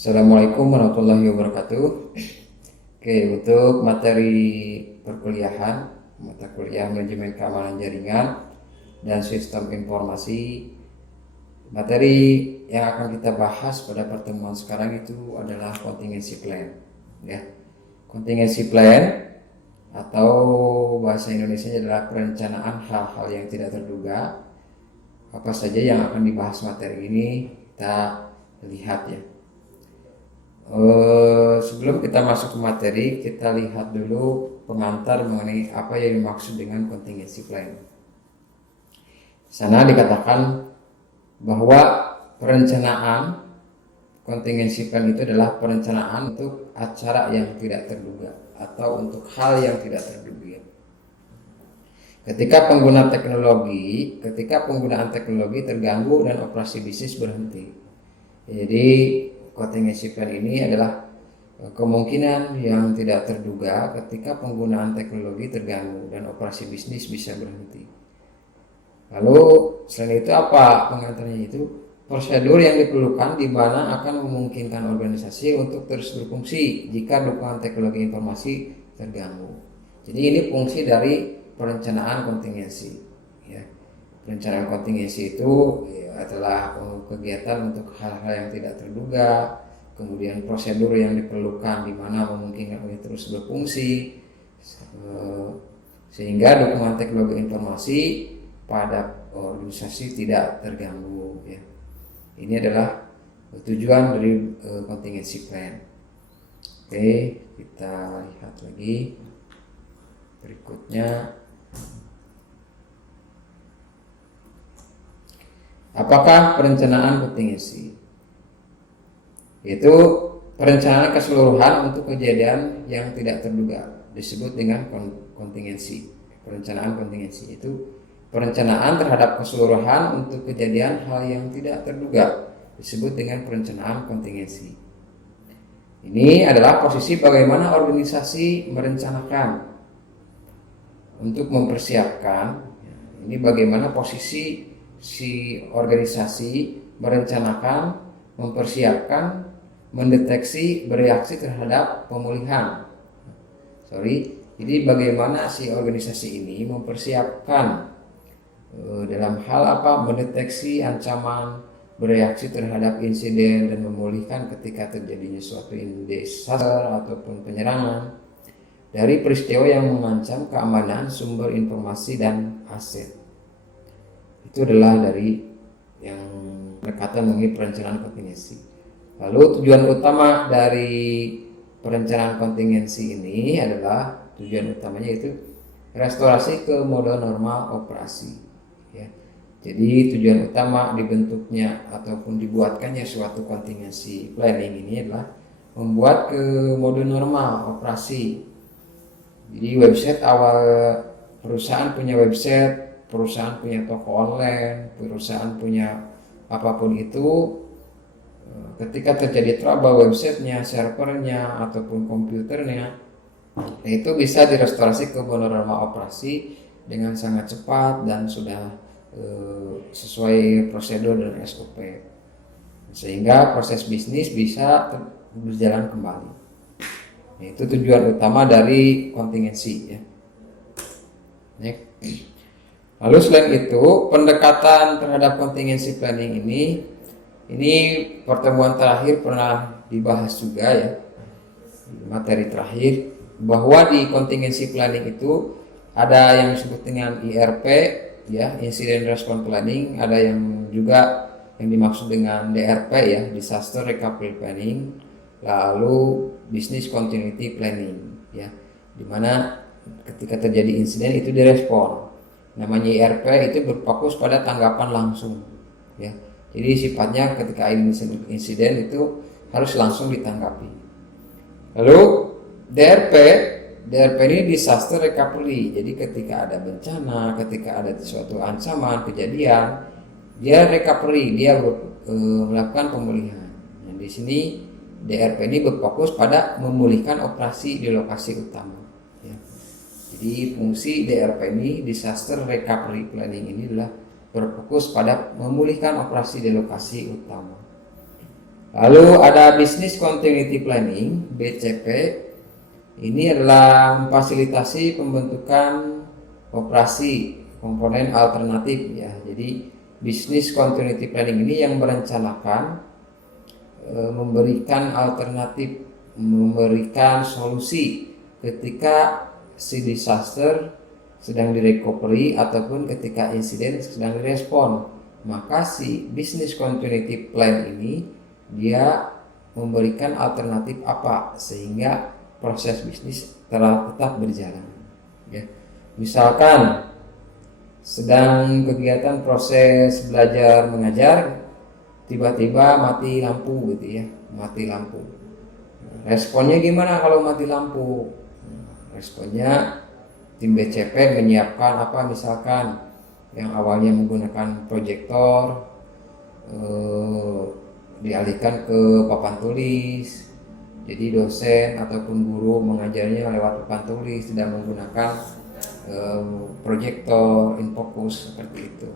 Assalamualaikum warahmatullahi wabarakatuh. Oke, untuk materi perkuliahan, mata kuliah manajemen keamanan jaringan dan sistem informasi, materi yang akan kita bahas pada pertemuan sekarang itu adalah contingency plan. Ya, contingency plan atau bahasa Indonesia adalah perencanaan hal-hal yang tidak terduga. Apa saja yang akan dibahas materi ini kita lihat ya. Sebelum kita masuk ke materi, kita lihat dulu pengantar mengenai apa yang dimaksud dengan contingency plan. Di sana dikatakan bahwa perencanaan contingency plan itu adalah perencanaan untuk acara yang tidak terduga atau untuk hal yang tidak terduga. Ketika penggunaan teknologi terganggu dan operasi bisnis berhenti. Jadi contingency plan ini adalah kemungkinan yang tidak terduga ketika penggunaan teknologi terganggu dan operasi bisnis bisa berhenti. Lalu selain itu apa pengantarnya itu? Prosedur yang diperlukan di mana akan memungkinkan organisasi untuk terus berfungsi jika dukungan teknologi informasi terganggu. Jadi ini fungsi dari perencanaan kontingensi. Ya. Perencanaan kontingensi itu adalah kegiatan untuk hal-hal yang tidak terduga, kemudian prosedur yang diperlukan di mana memungkinkan ini terus berfungsi, sehingga dukungan teknologi informasi pada organisasi tidak terganggu. Ya. Ini adalah tujuan dari contingency plan. Oke, kita lihat lagi berikutnya. Apakah perencanaan contingency? Yaitu perencanaan keseluruhan untuk kejadian yang tidak terduga, disebut dengan contingency. Perencanaan contingency itu perencanaan terhadap keseluruhan untuk kejadian hal yang tidak terduga, disebut dengan perencanaan contingency. Ini adalah posisi bagaimana organisasi merencanakan untuk mempersiapkan. Ini bagaimana posisi si organisasi merencanakan, mempersiapkan, mendeteksi, bereaksi terhadap pemulihan. Jadi bagaimana si organisasi ini mempersiapkan dalam hal apa? Mendeteksi ancaman, bereaksi terhadap insiden dan memulihkan ketika terjadinya suatu disaster ataupun penyerangan dari peristiwa yang mengancam keamanan sumber informasi dan aset. Itu adalah dari yang berkaitan mengenai perencanaan kontingensi. Lalu tujuan utama dari perencanaan kontingensi ini adalah tujuan utamanya itu restorasi ke mode normal operasi. Ya. Jadi tujuan utama dibentuknya ataupun dibuatkannya suatu contingency planning ini adalah membuat ke mode normal operasi. Jadi website awal perusahaan punya website, perusahaan punya toko online, perusahaan punya apapun itu, ketika terjadi trouble websitenya, servernya ataupun komputernya, itu bisa direstorasi ke mode normal operasi dengan sangat cepat dan sudah sesuai prosedur dan SOP, sehingga proses bisnis bisa berjalan kembali. Itu tujuan utama dari contingency ya. Lalu selain itu, pendekatan terhadap contingency planning ini pertemuan terakhir pernah dibahas juga ya, materi terakhir, bahwa di contingency planning itu ada yang disebut dengan IRP ya, Incident Response Planning, ada yang juga yang dimaksud dengan DRP ya, Disaster Recovery Planning, lalu Business Continuity Planning ya, dimana ketika terjadi insiden itu direspon. Namanya IRP itu berfokus pada tanggapan langsung ya. Jadi sifatnya ketika insiden itu harus langsung ditanggapi. Lalu DRP ini disaster recovery. Jadi ketika ada bencana, ketika ada suatu ancaman, kejadian, dia recovery, dia melakukan pemulihan. Nah, di sini DRP ini berfokus pada memulihkan operasi di lokasi utama. Ya. Jadi fungsi DRP ini, disaster recovery planning ini adalah berfokus pada memulihkan operasi di lokasi utama. Lalu ada Business Continuity Planning (BCP). Ini adalah memfasilitasi pembentukan operasi komponen alternatif ya. Jadi Business Continuity Planning ini yang merencanakan, memberikan alternatif, memberikan solusi ketika si disaster sedang direcovery ataupun ketika insiden sedang direspon. Maka si Business Continuity Plan ini dia memberikan alternatif apa sehingga proses bisnis tetap berjalan ya. Misalkan sedang kegiatan proses belajar mengajar, tiba-tiba mati lampu gitu ya, mati lampu. Responnya gimana kalau mati lampu? Responnya tim BCP menyiapkan apa, misalkan yang awalnya menggunakan proyektor dialihkan ke papan tulis. Jadi dosen ataupun guru mengajarnya lewat papan tulis, tidak menggunakan proyektor infocus seperti itu.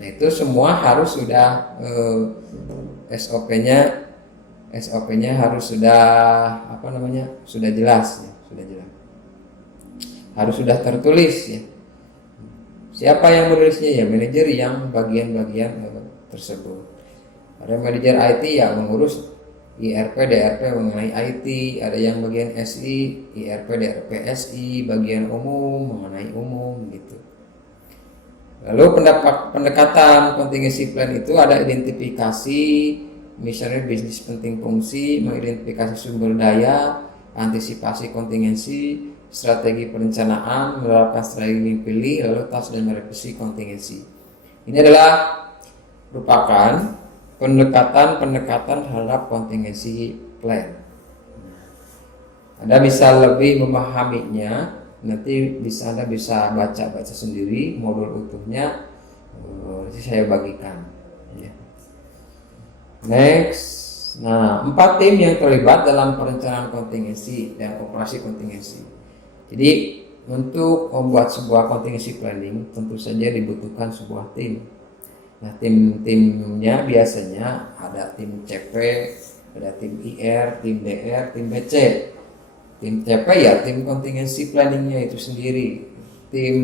Nah itu semua harus sudah SOP-nya harus sudah sudah jelas ya, sudah jelas. Harus sudah tertulis ya. Siapa yang menulisnya ya? Manajer yang bagian-bagian tersebut. Ada manajer IT yang mengurus IRP DRP mengenai IT, ada yang bagian SI, IRP DRP SI, bagian umum mengenai umum gitu. Lalu pendekatan contingency plan itu ada identifikasi, misalnya bisnis penting fungsi, mengidentifikasi sumber daya, antisipasi kontingensi, strategi perencanaan, menerapkan strategi pilih, lalu tas dan merevisi kontingensi. Ini adalah merupakan pendekatan terhadap contingency plan. Anda bisa lebih memahaminya, nanti Anda bisa baca sendiri modul utuhnya, nanti saya bagikan ya. Next, nah 4 tim yang terlibat dalam perencanaan kontingensi dan operasi kontingensi. Jadi untuk membuat sebuah contingency planning tentu saja dibutuhkan sebuah tim. Nah tim-timnya biasanya ada tim CP, ada tim IR, tim DR, tim BC. Tim CP ya tim contingency planningnya itu sendiri. Tim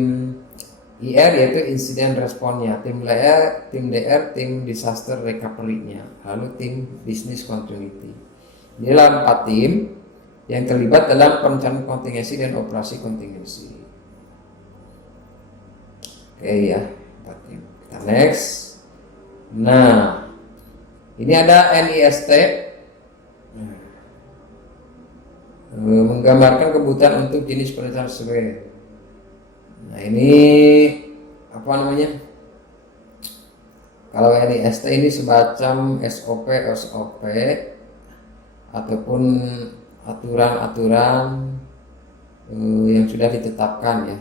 IR yaitu insiden responnya, tim DR tim disaster recovery-nya, lalu tim business continuity. Ini adalah 4 tim yang terlibat dalam perencanaan kontingensi dan operasi kontingensi. Oke ya, 4 tim. Kita next. Nah, ini ada NIST menggambarkan kebutuhan untuk jenis perencanaan sesuai. Nah ini apa namanya? Kalau NIST ini semacam SOP ataupun aturan-aturan yang sudah ditetapkan ya.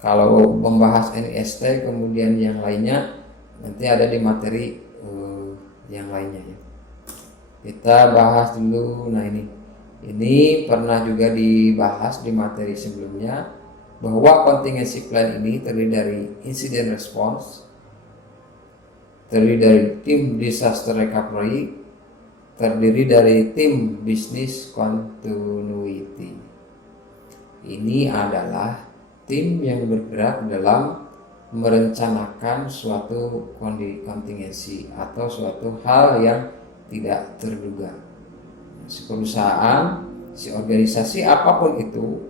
Kalau membahas NIST kemudian yang lainnya nanti ada di materi yang lainnya ya. Kita bahas dulu. Nah ini pernah juga dibahas di materi sebelumnya, bahwa contingency plan ini terdiri dari incident response, terdiri dari tim disaster recovery, terdiri dari tim business continuity. Ini adalah tim yang bergerak dalam merencanakan suatu kontingensi atau suatu hal yang tidak terduga. Si perusahaan, si organisasi apapun itu,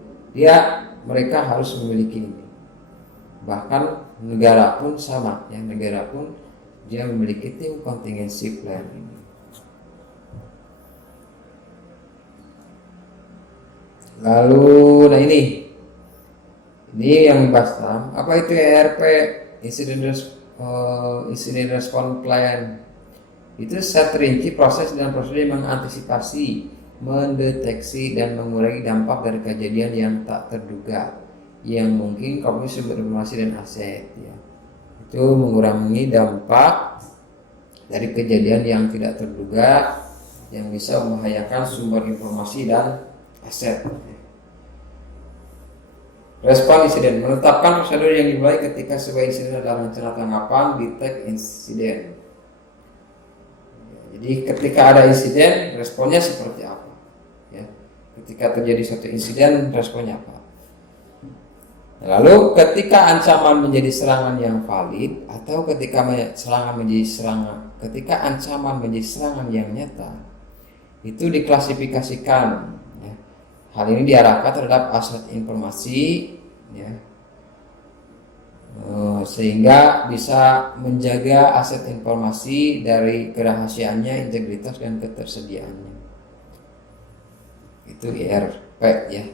mereka harus memiliki ini. Bahkan negara pun sama, ya, negara pun dia memiliki tim contingency plan ini. Lalu, nah ini yang membahas apa itu ERP, Incident Response Plan. Itu secara rinci proses dan prosedur mengantisipasi, mendeteksi dan mengurangi dampak dari kejadian yang tak terduga yang mungkin kalau sumber informasi dan aset ya. Itu mengurangi dampak dari kejadian yang tidak terduga yang bisa membahayakan sumber informasi dan aset. Respon insiden, menetapkan prosedur yang dimulai ketika sebuah insiden adalah rencana tanggapan, detect insiden. Jadi Jadi ketika ada insiden, responnya seperti apa? Ya. Ketika terjadi suatu insiden, responnya apa? Lalu ketika ancaman menjadi serangan yang valid atau ketika ancaman menjadi serangan yang nyata, itu diklasifikasikan. Ya. Hal ini diarahkan terhadap aset informasi, ya, sehingga bisa menjaga aset informasi dari kerahasiaannya, integritas dan ketersediaannya. Itu IRP ya.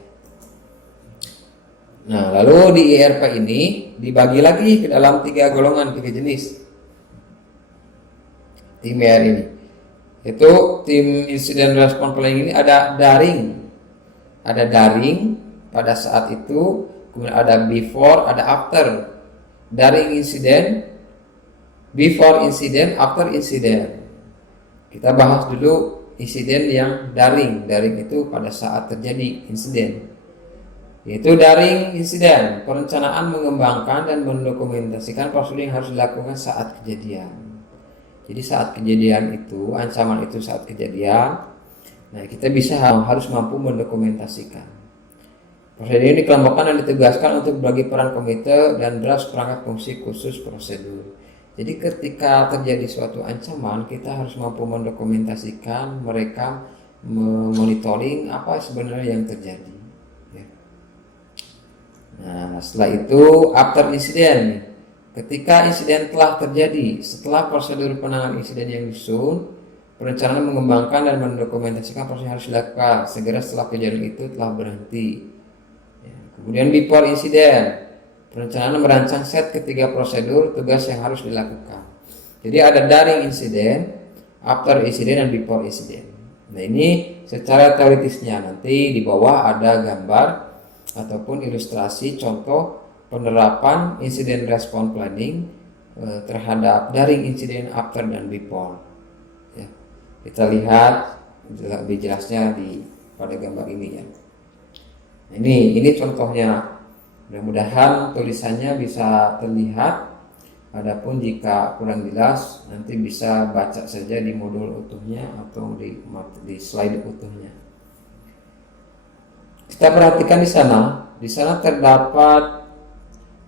Nah, lalu di IRP ini dibagi lagi ke dalam 3 golongan, 3 jenis tim IR ini. Itu tim incident response planning ini ada daring pada saat itu, kemudian ada before, ada after. Daring incident, before incident, after incident. Kita bahas dulu insiden yang daring. Daring itu pada saat terjadi insiden. Yaitu daring insiden, perencanaan, mengembangkan dan mendokumentasikan prosedur yang harus dilakukan saat kejadian. Jadi saat kejadian itu, ancaman itu saat kejadian, nah kita harus mampu mendokumentasikan. Prosedur ini dikelompokkan dan ditugaskan untuk bagi peran komite dan draft perangkat fungsi khusus prosedur. Jadi ketika terjadi suatu ancaman, kita harus mampu mendokumentasikan, merekam, memonitoring apa sebenarnya yang terjadi. Nah, setelah itu after incident, ketika insiden telah terjadi, setelah prosedur penanganan insiden yang disusun, perencanaan mengembangkan dan mendokumentasikan proses yang harus dilakukan segera setelah kejadian itu telah berhenti. Ya, kemudian before incident, perencanaan merancang set ketiga prosedur tugas yang harus dilakukan. Jadi ada daring insiden, after incident, dan before incident. Nah, ini secara teoritisnya, nanti di bawah ada gambar ataupun ilustrasi contoh penerapan incident response planning terhadap daring insiden after dan before. Ya, kita lihat lebih jelasnya pada gambar ini ya. Ini contohnya. Mudah-mudahan tulisannya bisa terlihat. Adapun jika kurang jelas, nanti bisa baca saja di modul utuhnya atau di slide utuhnya. Kita perhatikan di sana terdapat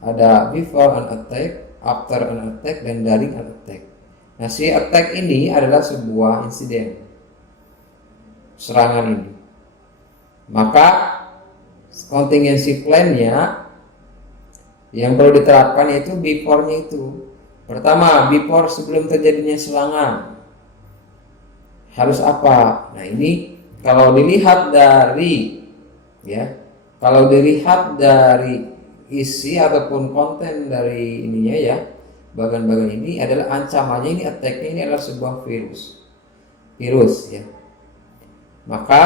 ada before an attack, after an attack, dan during an attack. Nah, si attack ini adalah sebuah insiden, serangan ini. Maka contingency plan-nya yang perlu diterapkan yaitu before-nya itu. Pertama, before sebelum terjadinya serangan harus apa? Nah, ini kalau dilihat dari isi ataupun konten dari ininya ya, bagian-bagian ini adalah ancamannya, ini attack-nya ini adalah sebuah virus ya. Maka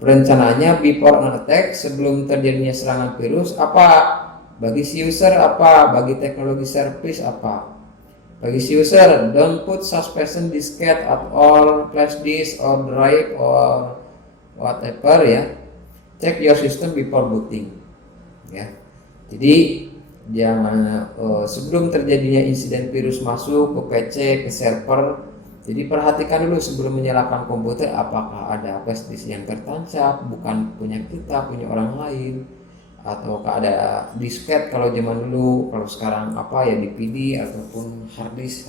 perencanaannya before an attack, sebelum terjadinya serangan virus, apa bagi si user, apa bagi teknologi service, apa bagi si user, don't put suspension diskette at all flash disk or drive or whatever ya. Check your system before booting ya. Jadi jangan sebelum terjadinya insiden virus masuk ke PC, ke server, jadi perhatikan dulu sebelum menyalakan komputer apakah ada flash disk yang tertancap, bukan punya kita, punya orang lain, ataukah ada disket kalau zaman dulu, kalau sekarang apa ya DVD ataupun hard disk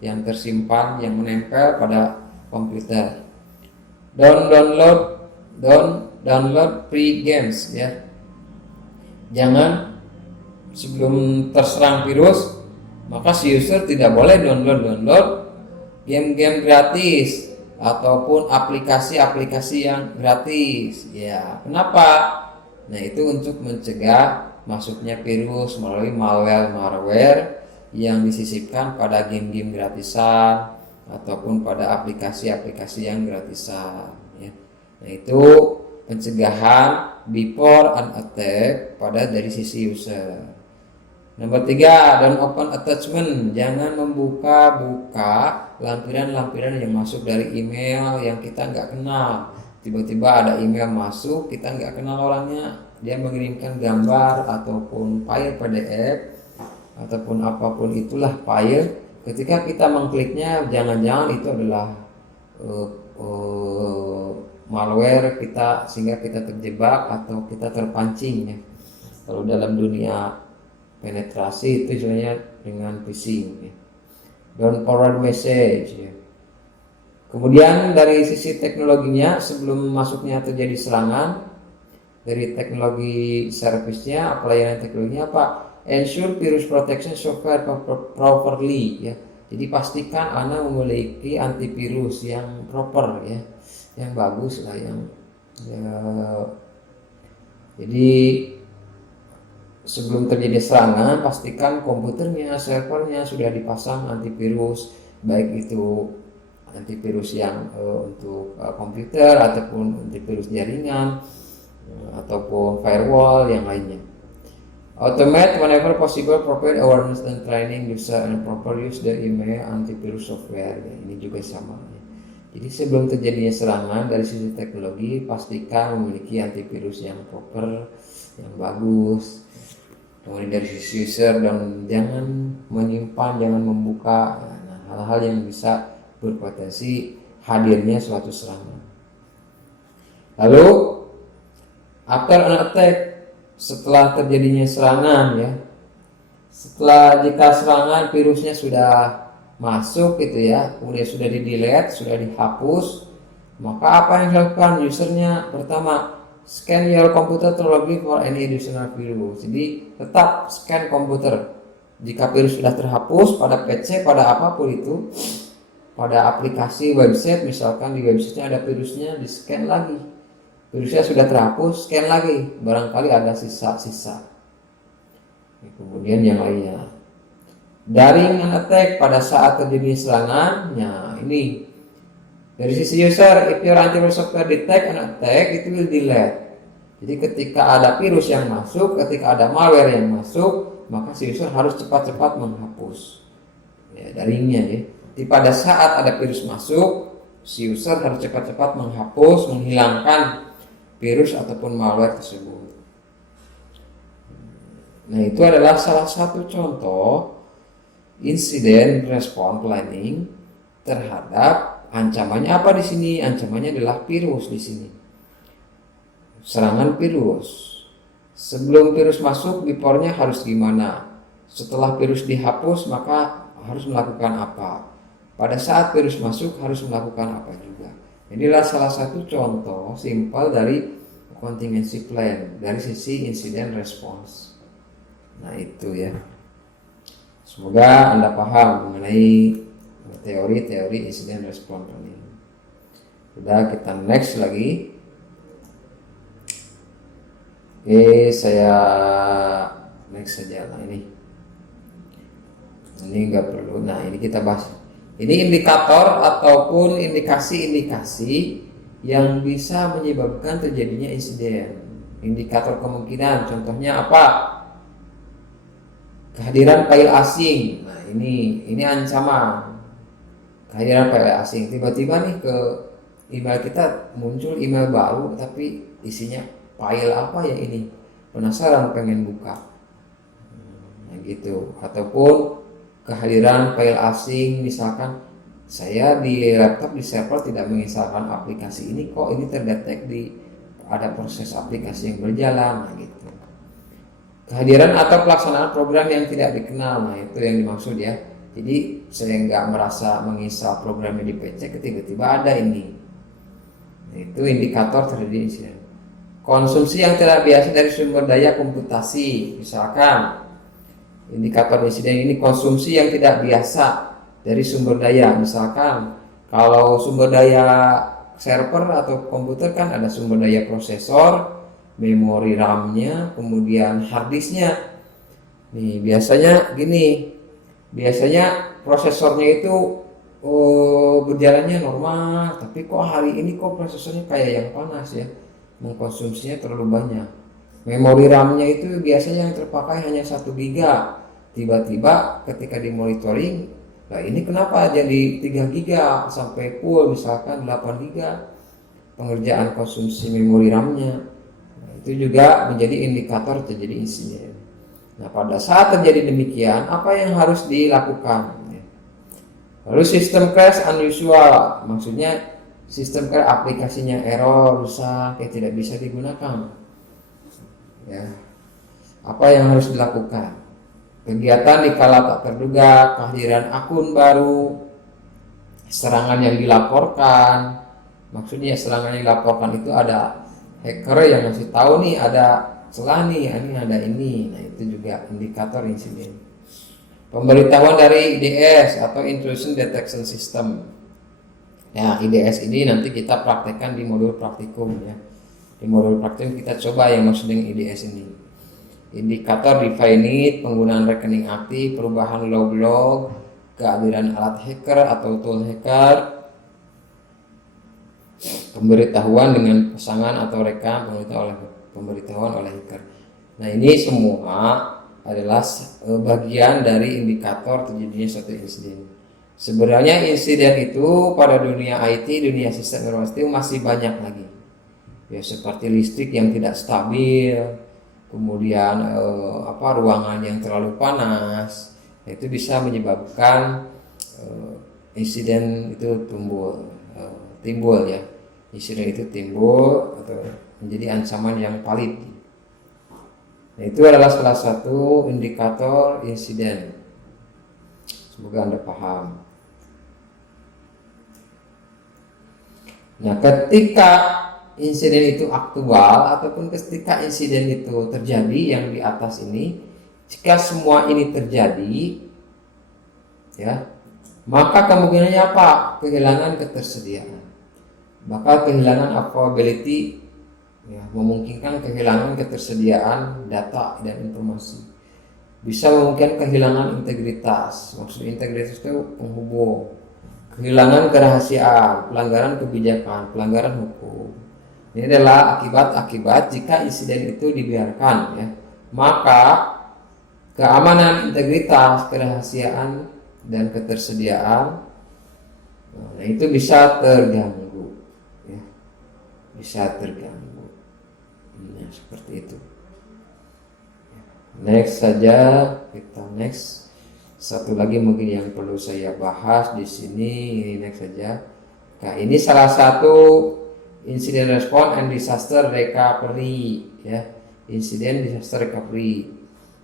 yang tersimpan, yang menempel pada komputer. Download free games ya. Jangan sebelum terserang virus maka si user tidak boleh download game-game gratis ataupun aplikasi-aplikasi yang gratis ya. Kenapa? Nah, itu untuk mencegah masuknya virus melalui malware yang disisipkan pada game-game gratisan ataupun pada aplikasi-aplikasi yang gratisan ya. Nah, itu pencegahan before an attack pada dari sisi user. Nomor 3, don't open attachment. Jangan membuka-buka lampiran-lampiran yang masuk dari email yang kita nggak kenal. Tiba-tiba ada email masuk, kita nggak kenal orangnya, dia mengirimkan gambar ataupun file PDF ataupun apapun itulah file ketika kita mengkliknya jangan-jangan itu adalah uh, uh, malware kita, sehingga kita terjebak atau kita terpancing ya. Kalau dalam dunia penetrasi itu istilahnya dengan phishing ya. Don't forward message ya. Kemudian dari sisi teknologinya, sebelum masuknya terjadi serangan, dari teknologi servisnya, pelayanan teknologinya apa? Ensure virus protection software properly ya. Jadi pastikan Anda memiliki antivirus yang proper ya, yang bagus lah, yang ya. Jadi sebelum terjadi serangan, pastikan komputernya, servernya sudah dipasang antivirus, baik itu antivirus yang untuk komputer ataupun antivirus jaringan ataupun firewall yang lainnya. Automate whenever possible, provide awareness and training user and proper use the email antivirus software ya, ini juga sama ya. Jadi sebelum terjadinya serangan, dari sisi teknologi pastikan memiliki antivirus yang proper, yang bagus. Kemudian dari sisi user, dan jangan menyimpan, jangan membuka hal-hal yang bisa berpotensi hadirnya suatu serangan. Lalu after an attack, setelah terjadinya serangan ya, setelah jika serangan virusnya sudah masuk gitu ya, kemudian sudah di-delete, sudah dihapus, maka apa yang dilakukan usernya? Pertama, scan your computer thoroughly for any additional virus. Jadi tetap scan komputer. Jika virus sudah terhapus pada PC, pada apapun itu, pada aplikasi website, misalkan di websitenya ada virusnya, di scan lagi. Virusnya sudah terhapus, scan lagi, barangkali ada sisa-sisa. Kemudian yang lainnya, daring and attack, pada saat terjadi serangan. Nah ini dari sisi user, if your antivirus software detect an attack, it will delete. Jadi ketika ada virus yang masuk, ketika ada malware yang masuk, maka si user harus cepat-cepat menghapus ya, daringnya ya. Jadi pada saat ada virus masuk, si user harus cepat-cepat menghapus, menghilangkan virus ataupun malware tersebut. Nah, itu adalah salah satu contoh incident response planning terhadap ancamannya. Apa di sini? Ancamannya adalah virus di sini. Serangan virus. Sebelum virus masuk, beforenya harus gimana? Setelah virus dihapus, maka harus melakukan apa? Pada saat virus masuk harus melakukan apa juga. Inilah salah satu contoh simpel dari contingency plan dari sisi incident response. Nah itu ya. Semoga Anda paham mengenai teori-teori incident response planning. Sudah, kita next lagi. Oke, saya next saja lah ini. Ini nggak perlu. Nah ini kita bahas. Ini indikator ataupun indikasi-indikasi yang bisa menyebabkan terjadinya insiden. Indikator kemungkinan, contohnya apa? Kehadiran file asing. Nah ini ancaman. Kehadiran file asing. Tiba-tiba nih ke email kita muncul email baru, tapi isinya file apa ya ini? Penasaran, pengen buka. Nah gitu. Ataupun kehadiran file asing, misalkan saya di laptop, di server tidak menginstalkan aplikasi ini, kok ini terdetek di ada proses aplikasi yang berjalan. Nah gitu. Kehadiran atau pelaksanaan program yang tidak dikenal, nah itu yang dimaksud ya. Jadi saya nggak merasa menginstal programnya di PC, tiba-tiba ada ini. Nah, itu indikator terjadi insiden. Konsumsi yang tidak biasa dari sumber daya komputasi, misalkan indikator insiden ini konsumsi yang tidak biasa dari sumber daya. Misalkan kalau sumber daya server atau komputer kan ada sumber daya prosesor, memori RAM-nya, kemudian hard disk-nya. Nih biasanya gini, biasanya prosesornya itu berjalannya normal, tapi kok hari ini kok prosesornya kayak yang panas ya, mengkonsumsinya terlalu banyak. Memori RAM-nya itu biasanya yang terpakai hanya 1 GB. Tiba-tiba ketika dimonitoring, nah ini kenapa jadi 3 GB sampai full, misalkan 8 GB pengerjaan konsumsi memori RAM-nya. Nah, itu juga menjadi indikator terjadi insiden. Nah pada saat terjadi demikian, apa yang harus dilakukan? Lalu sistem crash unusual, maksudnya sistem crash aplikasinya error, rusak, tidak bisa digunakan. Ya, apa yang harus dilakukan? Kegiatan dikala tak terduga, kehadiran akun baru, serangan yang dilaporkan. Maksudnya serangan yang dilaporkan itu ada hacker yang ngasih tahu nih ada celah nih, ini ada ini. Nah, itu juga indikator insiden. Pemberitahuan dari IDS atau Intrusion Detection System. Ya, IDS ini nanti kita praktekkan di modul praktikum ya. Di modul praktikum kita coba yang maksud dengan IDS ini. Indikator definite, penggunaan rekening aktif, perubahan log-log, kehadiran alat hacker atau tool hacker, pemberitahuan dengan pasangan atau rekam, pemberitahuan oleh hacker. Nah, ini semua adalah bagian dari indikator terjadinya suatu insiden. Sebenarnya insiden itu pada dunia IT, dunia sistem informasi masih banyak lagi. Ya, seperti listrik yang tidak stabil, kemudian ruangan yang terlalu panas, itu bisa menyebabkan insiden itu timbul ya. Insiden itu timbul atau menjadi ancaman yang valid. Nah, itu adalah salah satu indikator insiden. Semoga Anda paham. Nah, ketika insiden itu aktual ataupun ketika insiden itu terjadi yang di atas ini, jika semua ini terjadi ya, maka kemungkinannya apa? Kehilangan ketersediaan. Maka kehilangan availability ya, memungkinkan kehilangan ketersediaan data dan informasi. Bisa memungkinkan kehilangan integritas. Maksud integritas itu penghubung. Kehilangan kerahasiaan, pelanggaran kebijakan, pelanggaran hukum. Ini adalah akibat-akibat jika insiden itu dibiarkan ya. Maka keamanan, integritas, kerahasiaan dan ketersediaan itu bisa terganggu ya. Bisa terganggu. Nah, seperti itu. Next saja, kita next. Satu lagi mungkin yang perlu saya bahas di sini, ini next saja. Nah, ini salah satu insiden response and disaster recovery ya. Insiden disaster recovery.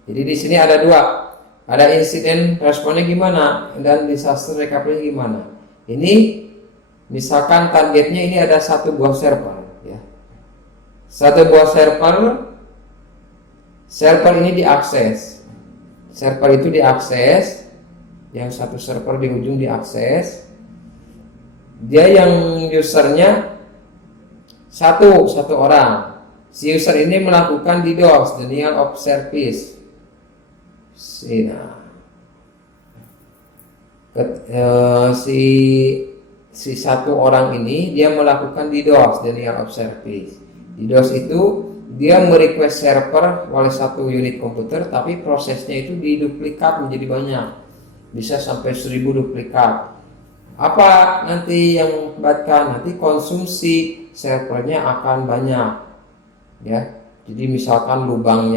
Jadi di sini ada dua. Ada insiden responnya gimana dan disaster recovery gimana. Ini misalkan targetnya ini ada satu buah server ya. Satu buah server ini diakses. Server itu diakses, yang satu server di ujung diakses. Dia yang usernya satu orang. Si user ini melakukan DDoS, denial of service. Si satu orang ini dia melakukan DDoS, denial of service. DDoS itu dia merequest server oleh satu unit komputer, tapi prosesnya itu diduplikat menjadi banyak, bisa sampai 1000 duplikat. Apa nanti yang mengakibatkan? Nanti konsumsi servernya akan banyak, ya. Jadi misalkan lubang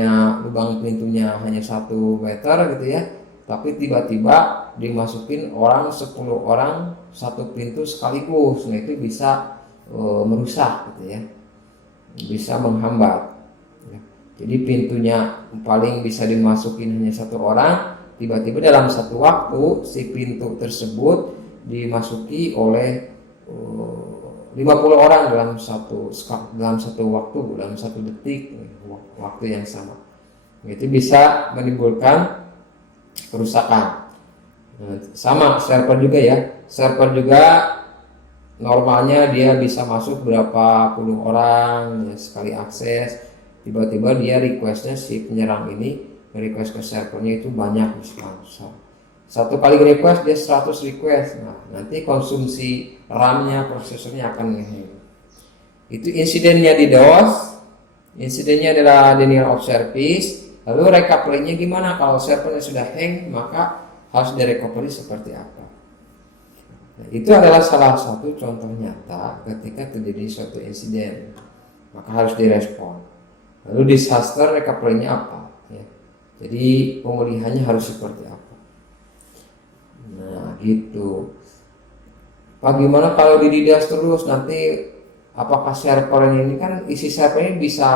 pintunya hanya 1 meter gitu ya, tapi tiba-tiba dimasukin 10 orang satu pintu sekaligus, nah itu bisa merusak gitu ya. Bisa menghambat. Jadi pintunya paling bisa dimasukin hanya 1 orang, tiba-tiba dalam satu waktu si pintu tersebut dimasuki oleh 50 orang dalam satu waktu, dalam 1 detik waktu yang sama. Itu bisa menimbulkan kerusakan. Sama server juga ya. Server juga normalnya dia bisa masuk berapa puluh orang ya, sekali akses. Tiba-tiba dia requestnya si penyerang ini request ke servernya itu banyak, misalkan satu kali request dia 100 request. Nah, nanti konsumsi RAM-nya, prosesornya akan nge-hang. Itu insidennya di DOS. Insidennya adalah denial of service. Lalu recovery-nya gimana? Kalau servernya sudah hang, maka harus direcovery seperti apa? Nah, itu adalah salah satu contoh nyata ketika terjadi suatu insiden, maka harus direspon. Lalu disaster recovery-nya apa? Ya. Jadi pemulihannya harus seperti apa? Nah, Gitu. Bagaimana kalau dididas terus nanti apakah servernya ini kan isi servernya bisa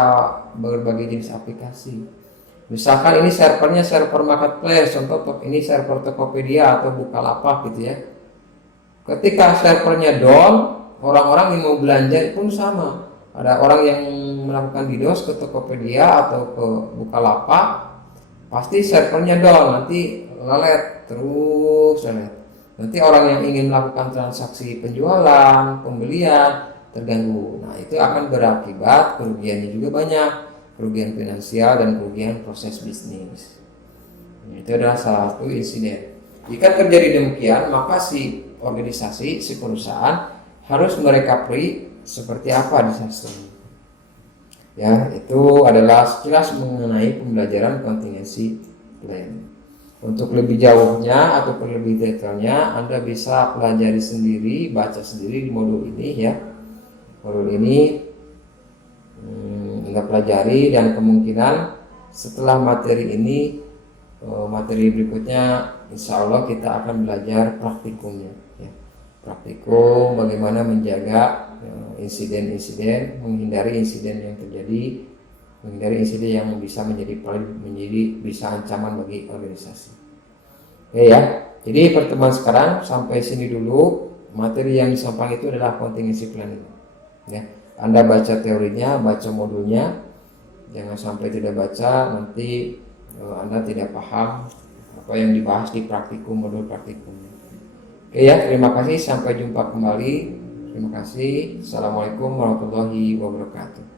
berbagai jenis aplikasi. Misalkan ini servernya server marketplace, contoh ini server Tokopedia atau Bukalapak gitu ya. Ketika servernya down, orang-orang yang mau belanja pun sama. Ada orang yang melakukan DDoS ke Tokopedia atau ke Bukalapak, pasti servernya down, nanti lelet terus lelet. Nanti orang yang ingin melakukan transaksi penjualan, pembelian terganggu. Nah, itu akan berakibat kerugiannya juga banyak, kerugian finansial dan kerugian proses bisnis. Itu adalah salah satu insiden. Jika terjadi demikian, maka si organisasi, si perusahaan harus merecovery seperti apa disasternya. Ya, itu adalah sekilas mengenai pembelajaran contingency plan. Untuk lebih jauhnya atau lebih detailnya, Anda bisa pelajari sendiri, baca sendiri di modul ini ya. Modul ini Anda pelajari, dan kemungkinan setelah materi ini, materi berikutnya insya Allah kita akan belajar praktikumnya ya. Praktikum bagaimana menjaga insiden-insiden, menghindari insiden yang terjadi, menghindari insiden yang bisa menjadi bisa ancaman bagi organisasi. Oke ya. Jadi pertemuan sekarang sampai sini dulu. Materi yang disampaikan itu adalah contingency planning. Ya. Anda baca teorinya, baca modulnya. Jangan sampai tidak baca, nanti Anda tidak paham apa yang dibahas di praktikum, modul praktikumnya. Oke ya, terima kasih. Sampai jumpa kembali. Terima kasih. Assalamualaikum warahmatullahi wabarakatuh.